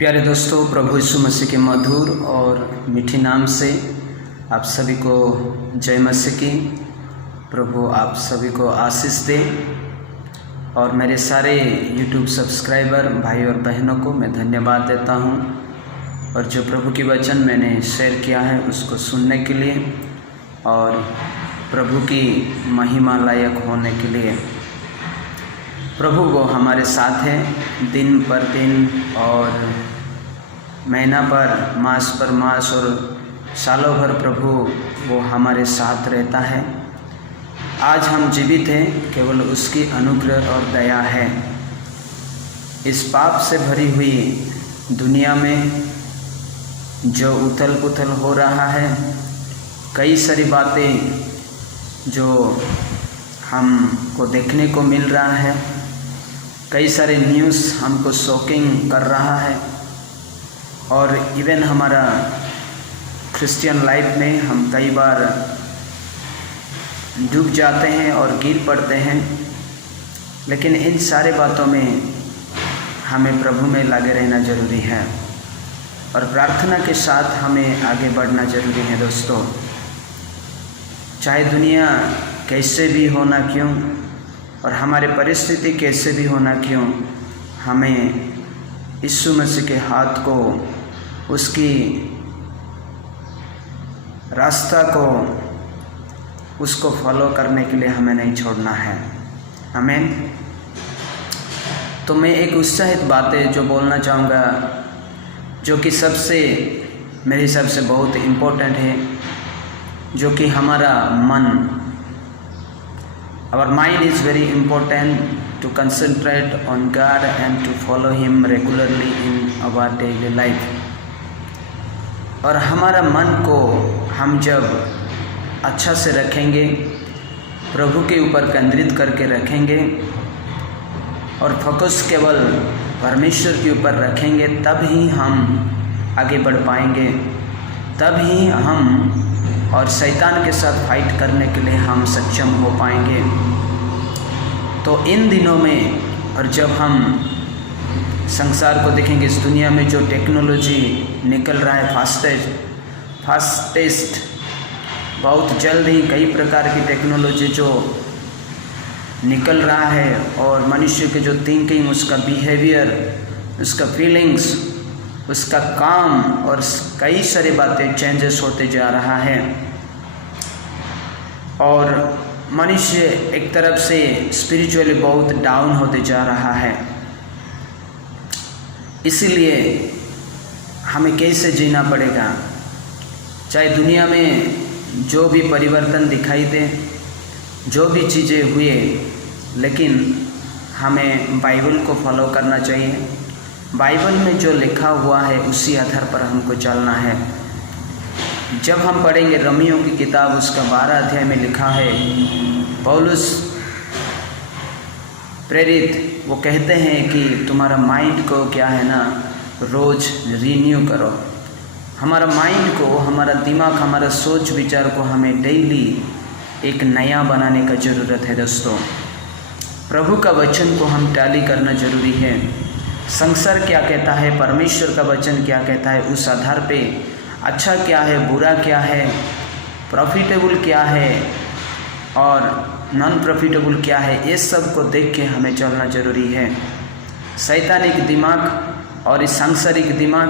प्यारे दोस्तों, प्रभु यीशु मसीह के मधुर और मीठी नाम से आप सभी को जय मसीह की। प्रभु आप सभी को आशीष दे। और मेरे सारे YouTube सब्सक्राइबर भाई और बहनों को मैं धन्यवाद देता हूं, और जो प्रभु की वचन मैंने शेयर किया है उसको सुनने के लिए और प्रभु की महिमा लायक होने के लिए। प्रभु वो हमारे साथ है दिन पर दिन और महीना पर मास पर मास और सालों भर प्रभु वो हमारे साथ रहता है। आज हम जीवित हैं केवल उसकी अनुग्रह और दया है। इस पाप से भरी हुई दुनिया में जो उथल पुथल हो रहा है, कई सारी बातें जो हमको देखने को मिल रहा है, कई सारे न्यूज़ हमको शॉकिंग कर रहा है, और इवन हमारा क्रिश्चियन लाइफ में हम कई बार डूब जाते हैं और गिर पड़ते हैं। लेकिन इन सारे बातों में हमें प्रभु में लगे रहना जरूरी है और प्रार्थना के साथ हमें आगे बढ़ना जरूरी है। दोस्तों, चाहे दुनिया कैसे भी होना क्यों और हमारे परिस्थिति कैसे भी होना क्यों, हमें यीशु मसीह के हाथ को, उसकी रास्ता को, उसको फॉलो करने के लिए हमें नहीं छोड़ना है। आमीन। तो मैं एक उत्साहित बातें जो बोलना चाहूँगा, जो कि सबसे मेरे हिसाब से बहुत इम्पोर्टेंट है, जो कि हमारा मन, our mind is very important to concentrate on God and to follow Him regularly in our daily life। और हमारा मन को हम जब अच्छा से रखेंगे, प्रभु के ऊपर केंद्रित करके रखेंगे और फोकस केवल परमेश्वर के ऊपर रखेंगे, तब ही हम आगे बढ़ पाएंगे, तब ही हम और शैतान के साथ फाइट करने के लिए हम सक्षम हो पाएंगे। तो इन दिनों में, और जब हम संसार को देखेंगे, इस दुनिया में जो टेक्नोलॉजी निकल रहा है फास्टेस्ट, बहुत जल्द ही कई प्रकार की टेक्नोलॉजी जो निकल रहा है, और मनुष्य के जो थिंकिंग, उसका बिहेवियर, उसका फीलिंग्स, उसका काम और कई सारी बातें चेंजेस होते जा रहा है। और मनुष्य एक तरफ से स्पिरिचुअली बहुत डाउन होते जा रहा है। इसीलिए हमें कैसे जीना पड़ेगा, चाहे दुनिया में जो भी परिवर्तन दिखाई दे, जो भी चीज़ें हुए, लेकिन हमें बाइबल को फॉलो करना चाहिए। बाइबल में जो लिखा हुआ है उसी आधार पर हमको चलना है। जब हम पढ़ेंगे रोमियो की किताब, उसका 12 अध्याय में लिखा है, पौलुस प्रेरित वो कहते हैं कि तुम्हारा माइंड को क्या है ना, रोज़ रिन्यू करो। हमारा माइंड को, हमारा दिमाग, हमारा सोच विचार को हमें डेली एक नया बनाने का ज़रूरत है। दोस्तों, प्रभु का वचन को हम टैली करना जरूरी है। संसार क्या कहता है, परमेश्वर का वचन क्या कहता है, उस आधार पे अच्छा क्या है, बुरा क्या है, प्रॉफिटेबल क्या है और नॉन प्रॉफिटेबल क्या है, ये सब को देख के हमें चलना जरूरी है। शैतानिक दिमाग और इस सांसारिक दिमाग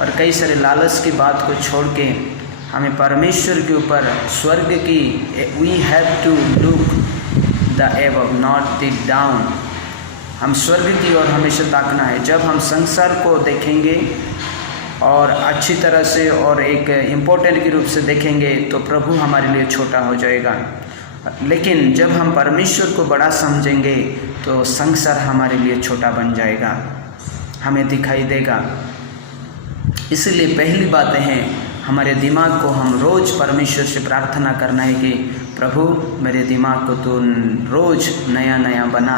और कई सारे लालच की बात को छोड़ के हमें परमेश्वर के ऊपर, स्वर्ग की, we have to look the above not the down, हम स्वर्ग की ओर हमेशा ताकना है। जब हम संसार को देखेंगे और अच्छी तरह से और एक इम्पोर्टेंट के रूप से देखेंगे तो प्रभु हमारे लिए छोटा हो जाएगा। लेकिन जब हम परमेश्वर को बड़ा समझेंगे तो संसार हमारे लिए छोटा बन जाएगा, हमें दिखाई देगा। इसलिए पहली बातें हैं, हमारे दिमाग को हम रोज़ परमेश्वर से प्रार्थना करना है कि प्रभु मेरे दिमाग को तो रोज़ नया नया बना,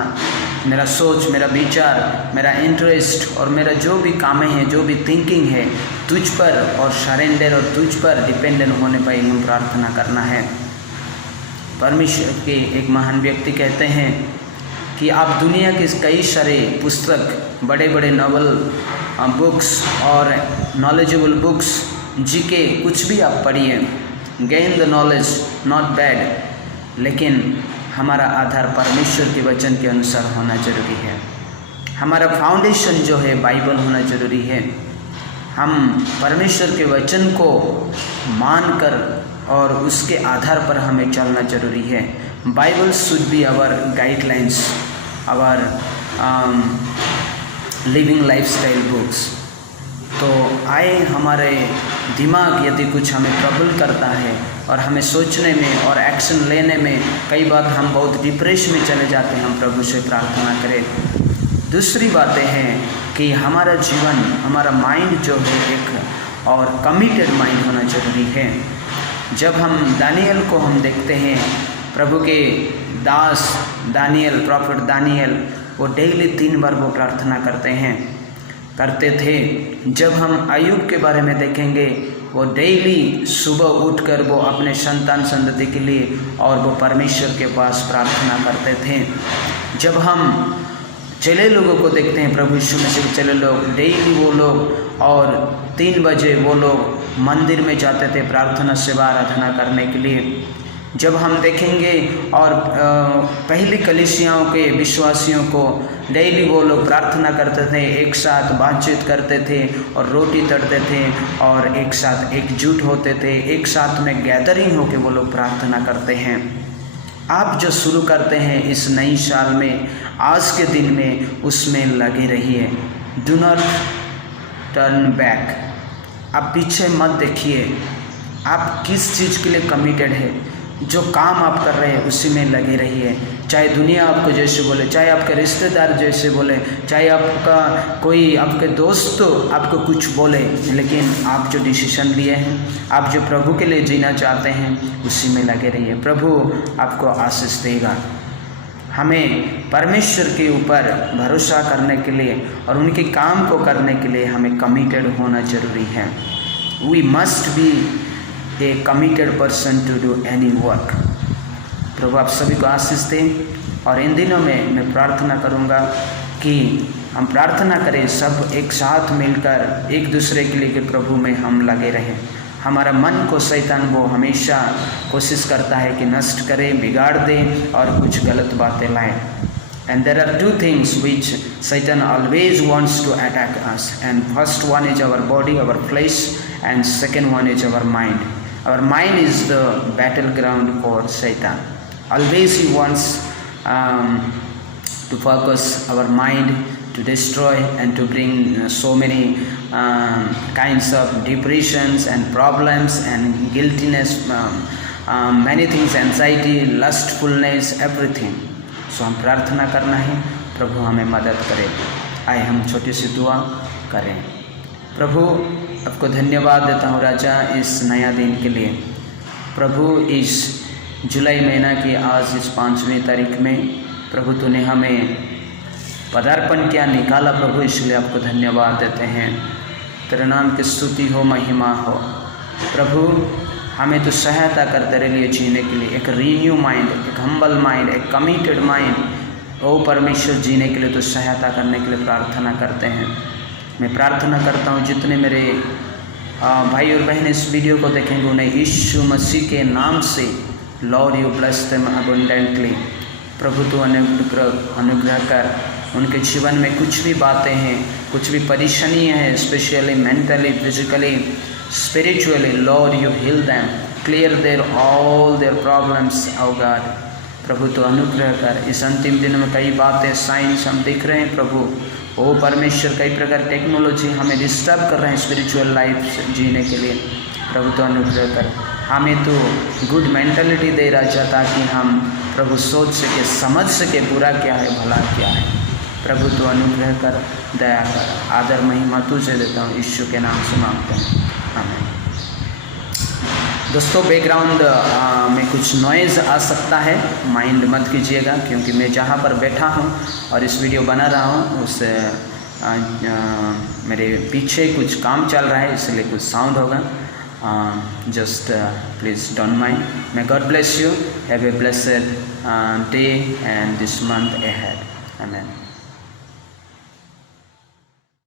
मेरा सोच, मेरा विचार, मेरा इंटरेस्ट और मेरा जो भी कामें हैं, जो भी थिंकिंग है, तुझ पर और सरेंडर और तुझ पर डिपेंडेंट होने पर हम प्रार्थना करना है। परमेश्वर के एक महान व्यक्ति कहते हैं कि आप दुनिया के कई सारे पुस्तक, बड़े बड़े नॉवल, बुक्स और नॉलेजेबल बुक्स, जीके कुछ भी आप पढ़िए, gain the knowledge, not bad, लेकिन हमारा आधार परमेश्वर के वचन के अनुसार होना जरूरी है। हमारा फाउंडेशन जो है बाइबल होना जरूरी है। हम परमेश्वर के वचन को मानकर और उसके आधार पर हमें चलना जरूरी है। Bible should be our guidelines, our living lifestyle books. तो आए हमारे दिमाग यदि कुछ हमें ट्रबल करता है और हमें सोचने में और एक्शन लेने में कई बार हम बहुत डिप्रेशन में चले जाते हैं, हम प्रभु से प्रार्थना करें। दूसरी बातें हैं कि हमारा जीवन, हमारा माइंड जो है एक और कमिटेड माइंड होना जरूरी है। जब हम दानियल को हम देखते हैं, प्रभु के दास दानियल, प्रॉफिट दानियल, वो डेली 3 बार वो प्रार्थना करते थे। जब हम अय्यूब के बारे में देखेंगे, वो डेली सुबह उठकर वो अपने संतान संतति के लिए और वो परमेश्वर के पास प्रार्थना करते थे। जब हम चेले लोगों को देखते हैं, प्रभु यीशु मसीह के चेले लोग, डेली वो लोग और 3 बजे वो लोग मंदिर में जाते थे प्रार्थना सेवा आराधना करने के लिए। जब हम देखेंगे और पहली कलीसियाओं के विश्वासियों को डेली वो लोग प्रार्थना करते थे, एक साथ बातचीत करते थे और रोटी तड़ते थे और एक साथ एकजुट होते थे, एक साथ में गैदरिंग होकर वो लोग प्रार्थना करते हैं। आप जो शुरू करते हैं इस नई साल में, आज के दिन में, उसमें लगे रहिए। Do not turn back. आप पीछे मत देखिए। आप किस चीज़ के लिए कमिटेड है, जो काम आप कर रहे हैं उसी में लगे रहिए। चाहे दुनिया आपको जैसे बोले, चाहे आपके रिश्तेदार जैसे बोले, चाहे आपका कोई आपके दोस्त आपको कुछ बोले, लेकिन आप जो डिसीजन लिए हैं, आप जो प्रभु के लिए जीना चाहते हैं, उसी में लगे रहिए। प्रभु आपको आशीष देगा। हमें परमेश्वर के ऊपर भरोसा करने के लिए और उनके काम को करने के लिए हमें कमिटेड होना जरूरी है। We must be a committed person to do any work. प्रभु आप सभी को आशीष दें। और इन दिनों में मैं प्रार्थना करूंगा कि हम प्रार्थना करें सब एक साथ मिलकर एक दूसरे के लिए कि प्रभु में हम लगे रहें। हमारा मन को शैतान वो हमेशा कोशिश करता है कि नष्ट करे, बिगाड़ दे और कुछ गलत बातें लाए। And there are 2 things which Satan always wants to attack us. And first one is our body, our flesh, and second one is our mind. Our mind is the battleground for Satan. Always he wants to focus our mind to destroy and to bring so many kinds of depressions and problems and guiltiness, many things, anxiety, lustfulness, everything. सो हम प्रार्थना करना है, प्रभु हमें मदद करे। आए हम छोटी सी दुआ करें। प्रभु आपको धन्यवाद देता हूँ राजा इस नया दिन के लिए। प्रभु इस जुलाई महीना की आज इस 5वीं तारीख में प्रभु तूने हमें पदार्पण किया, निकाला प्रभु, इसलिए आपको धन्यवाद देते हैं। तेरे नाम की स्तुति हो, महिमा हो। प्रभु हमें तो सहायता कर तेरे लिए जीने के लिए, एक रीन्यू माइंड, एक हम्बल माइंड, एक कमिटेड माइंड, ओ परमेश्वर जीने के लिए तो सहायता करने के लिए प्रार्थना करते हैं। मैं प्रार्थना करता हूँ जितने मेरे भाई और बहन इस वीडियो को देखेंगे उन्हें यीशु मसीह के नाम से lord you bless them abundantly. प्रभु तू अनुग्रह कर, उनके जीवन में कुछ भी बातें हैं, कुछ भी परेशानियाँ हैं, specially mentally, physically, spiritually, Lord, you heal them, clear their all their problems, oh God। प्रभु तो अनुग्रह कर। इस अंतिम दिन में कई बातें, साइंस हम देख रहे हैं प्रभु, ओ परमेश्वर, कई प्रकार टेक्नोलॉजी हमें डिस्टर्ब कर रहे हैं स्पिरिचुअल लाइफ जीने के लिए। प्रभु तो अनुग्रह कर, हमें तो गुड मेंटालिटी दे राजा, ताकि हम प्रभु सोच सके, समझ सके बुरा क्या है, भला क्या है। प्रभु तो अनुग्रह कर, दया कर। आदर महिमा तुझे देता हूँ, यीशु के नाम से मांगते हैं, आमीन। दोस्तों बैकग्राउंड में कुछ नॉइज़ आ सकता है, माइंड मत कीजिएगा, क्योंकि मैं जहाँ पर बैठा हूँ और इस वीडियो बना रहा हूँ उस मेरे पीछे कुछ काम चल रहा है, इसलिए कुछ साउंड होगा। Just please don't mind. May God bless you. Have a blessed day and this month ahead. Amen.